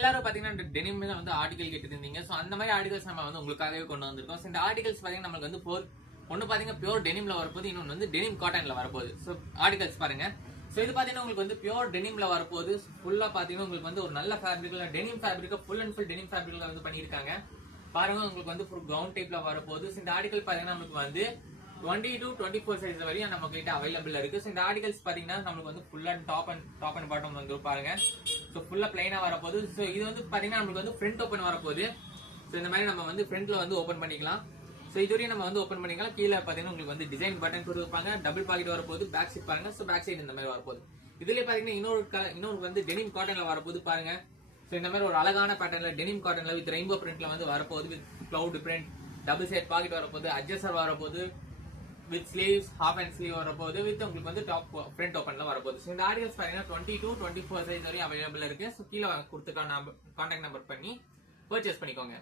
எல்லாரும் பாத்தீங்கன்னா டெனிம்ல வந்து ஆர்டிகல் கேட்டு இருந்தீங்க. சோ அந்த மாதிரி ஆர்டிகல்ஸ் நம்ம வந்து உங்களுக்காகவே கொண்டு வந்திருக்கோம். இந்த ஆர்டிகல்ஸ் பாத்தீங்கன்னா நமக்கு வந்து ஒன்னு பாத்தீங்கன்னா பியூர் டெனிம்ல வரப்போது, இன்னொன்னு வந்து டெனிம் காட்டன்ல வரப்போகுது. சோ ஆர்டிகல்ஸ் பாருங்க. சோ இது பாத்தீங்கன்னா உங்களுக்கு வந்து பியூர் டெனிம்ல வரப்போகுது. ஃபுல்லா பாத்தீங்கன்னா உங்களுக்கு வந்து ஒரு நல்ல ஃபேப்ரிக்ல denim fabric full and full denim ஃபேப்ரிக்ல வந்து பண்ணிருக்காங்க. பாருங்க உங்களுக்கு வந்து ஃபுல் கிரவுண்ட் டைப்ல வரப்போகுது. இந்த ஆர்டிகல் பாத்தீங்கன்னா நமக்கு வந்து 20 to 24 சைஸ் வரையும் நம்ம கிட்ட அவைலபிள் இருக்கு. இந்த ஆர்டிகல்ஸ் பாத்தீங்கன்னா நமக்கு வந்து full and top and bottom வந்து பாருங்க. சோ ஃபுல்லா பிளைனா வரப்போகுது. சோ இது வந்து பாத்தீங்கன்னா நமக்கு வந்து ஃப்ரண்ட் ஓபன் வரப்போகுது. சோ இந்த மாதிரி நம்ம வந்து ஃப்ரண்ட்ல வந்து ஓபன் பண்ணிக்கலாம். சோ இதுவரையும் நம்ம வந்து ஓபன் பண்ணிக்கலாம். கீழே பாத்தீங்கன்னா உங்களுக்கு வந்து டிசைன் பட்டன் கொடுத்துருப்பாங்க. டபுள் பாக்கெட் வரப்போகுது. பேக் சைட் பாருங்க. சோ பேக் சைடு இந்த மாதிரி வரப்போகுது. இதுலயே பாத்தீங்கன்னா இன்னொரு வந்து டெனிம் காட்டன்ல வரப்போகுது பாருங்க. சோ இந்த மாதிரி ஒரு அழகான பேட்டர்ன்ல டெனிம் காட்டன்ல வித் ரெயின்போ பிரிண்ட்ல வந்து வரப்போகுது. With cloud print, double side pocket வரப்போகுது, அட்ஜஸ்டர் வரப்போகுது, with sleeves, half and sleeve வரப்போகுது, வித் உங்களுக்கு வந்து டாப் ஃப்ரண்ட் ஓபன்ல வரப்போகுது. இந்த ஆர்டிகல்ஸ் பாத்தீங்கன்னா 20 to 24 சைஸ் வரையும் அவைலபிள் இருக்கு. சோ கீழே கொடுத்துருக்க கான்டாக்ட் நம்பர் பண்ணி பர்ச்சேஸ் பண்ணிக்கோங்க.